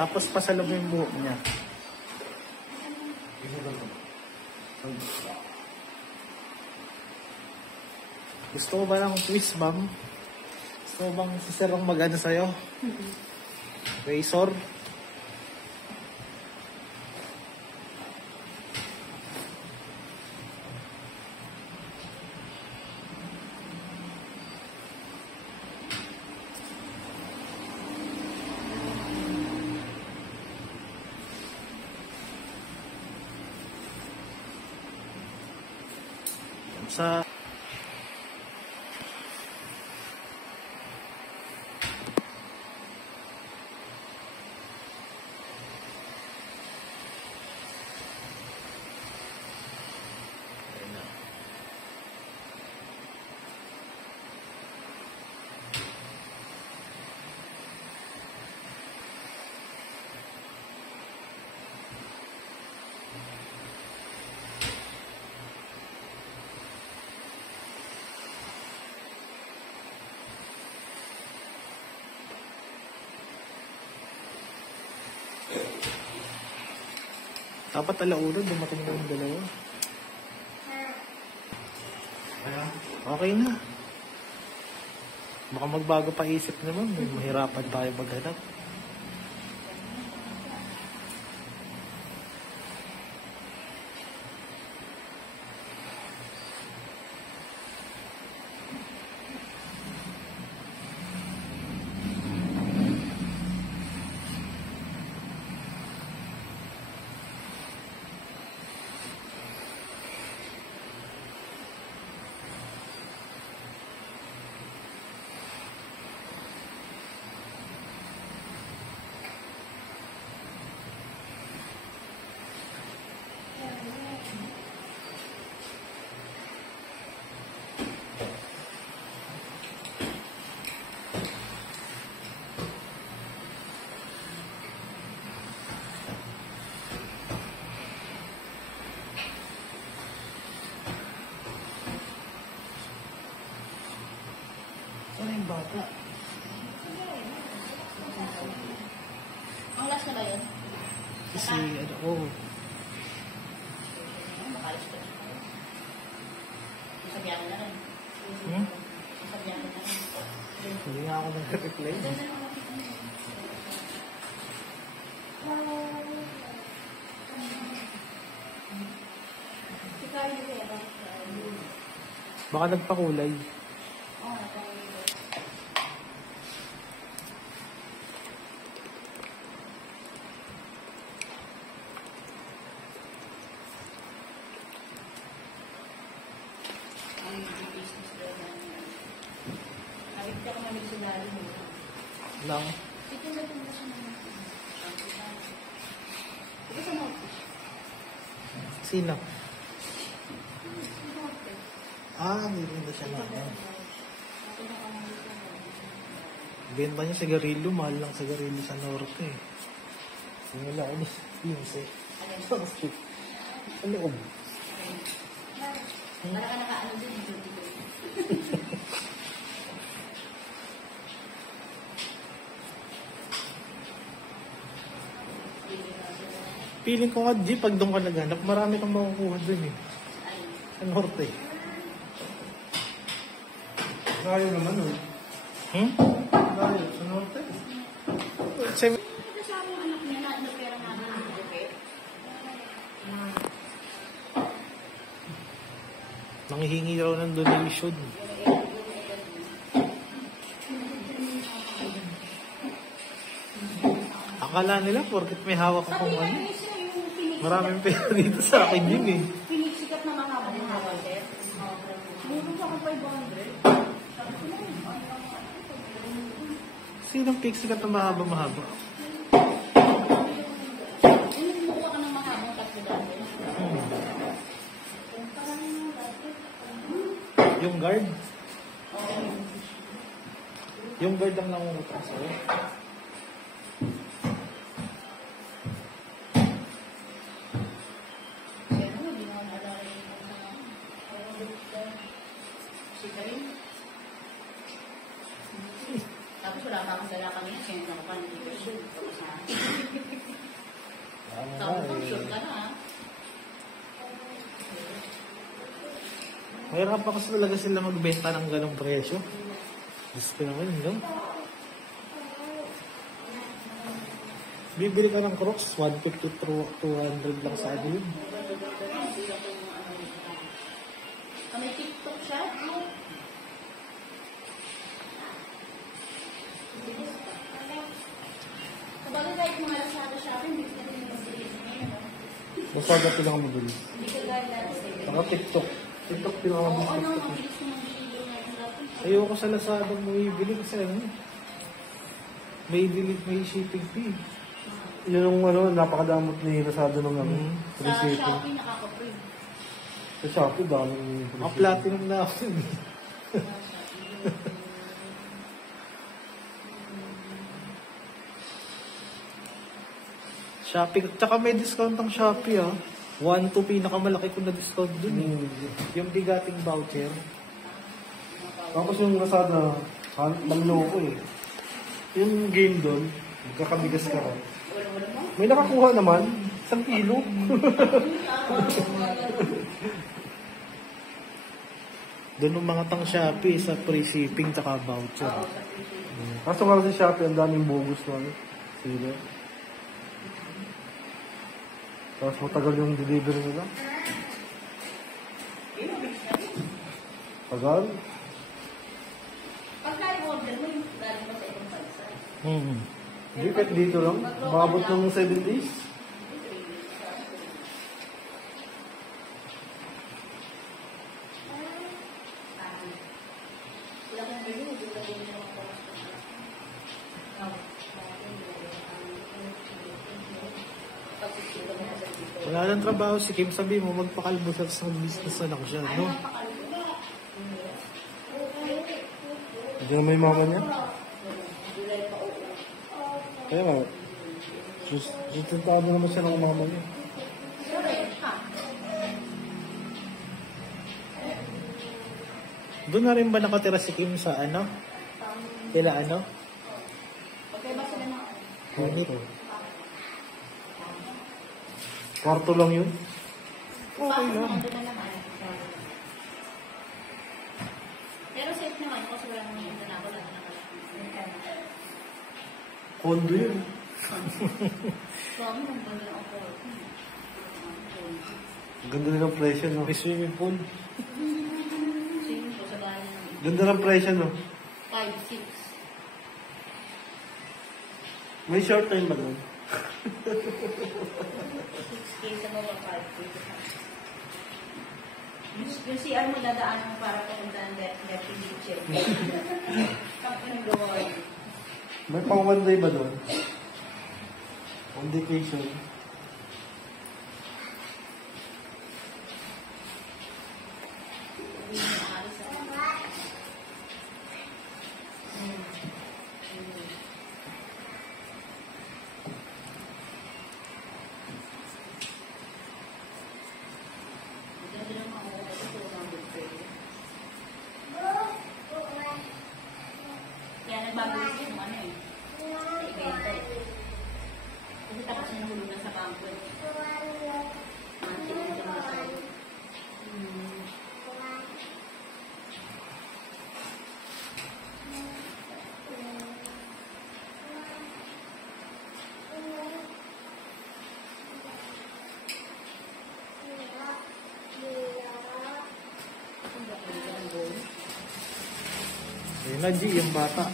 Tapos pasalo mo yung buhok niya. Gusto mo ba ng twist, ma'am? Gusto mo bang si sir ang mag-ano sa'yo? Razor? Sa dapat alauna, dumating na yung dalawa. Okay na. Baka magbago pa isip naman, mahirapan tayo maghanap. Saan yung bata? Ang last na ba yun? Kasi, ano, oh. Makalis ko. Sabihan na rin. Sabihan na rin. Hindi nga ako nag-reply. Baka nagpakulay. Lang. Sino? Hindi rin siya lang. Benta niya sigarilyo, mahal lang sigarilyo sa Norte. Yung wala ko niya, ano loob? Para ka nakaano din. Feeling ko nga, G, pag doon ka naghanap, marami kang makukuha doon eh. Sa Norte. Layo naman eh. Layo, sa Norte. Kasama yung anak niya na pera namin ang gupit. Nanghihingi raw ng donation. Akala nila, porket may hawak akong ano. Maraming pera dito sa akin yun eh. Pinigsikat na mahaba ng hawak, sir. Meron pa akong 500. Sinong pixikat na mahaba-mahaba? Kumuha ka ng mahabang tatlo dati. Yung guard? Yung guard ang nangungutang sa'yo. Tapos wala pa akong dala kanina, sinunod ako pa ng Mayroon pa kasi talaga sila magbenta ng ganong presyo. Diyos ko naman, no? Bibili ka ng Crocs, 150 to 200 lang sa ano yun. May TikTok siya? Kapag kahit mga Lazada shopping, hindi ka din yung series ngayon. Masada pinakamabilis. Hindi ka gaya dati. Saka TikTok. TikTok pinakamabilis. Oo, no, TikTok. mabilis mo ng video ngayon dati. Ayoko sa Lazada bumibili kasi ano, may shipping fee. Yun yung ano, napakadamot ni Lazada ng ano. Sa Receipting. Shopee, nakaka-print. Sa Shopee, daming Mga platinum na ako. Shopee, tsaka may discount ang Shopee 1 to pinakamalaki ko na discount dun eh. Yung bigating voucher. Tapos yung Lazada, manloko eh. Yung game doon, magkakabigas ka rin. May nakakuha naman, 1 kilo. Doon yung mga tang Shopee sa free shipping tsaka voucher. Kaso nga sa Shopee, ang daming bogus na ano. Sila. Tapos matagal yung delivery nila. Tagal. Pagka order mo, yung galing mo sa ibang bansa. Hindi, kahit dito lang. Maabot ng 7 days. Wala kang review, hindi ka din yung Wala nang trabaho si Kim, sabi mo magpakalbo sa business na lang siya, no? Hindi na may mama niya. Kaya nga, sustentado naman siya ng mama niya. Doon na rin ba nakatira si Kim sa ano? Kila ano? Okay ba sila na? Unit. Kwarto lang yun. Okay lang. Pero safe naman kasi wala naman yung tanako lang na Condo yun. Huwag mo kung ganda ako. Ganda nilang presyo, no? May swimming pool. Swimming po sa bahay namin. Ganda ng presyo, no? 5, 6. May short time ba doon? 6K sa mga 5K. Yung CR mo dadaan mo para pumunta ng Deputy Beach. Kapag doon. May pang 1 day ba doon? On vacation. Hindi mo maalis sa kaya nagbabalis yung ano eh. Ibenta eh. Kasi tapos na nahulunan sa bangko eh. Mantik na siya mga tayo. Ayun na, G, yung bata.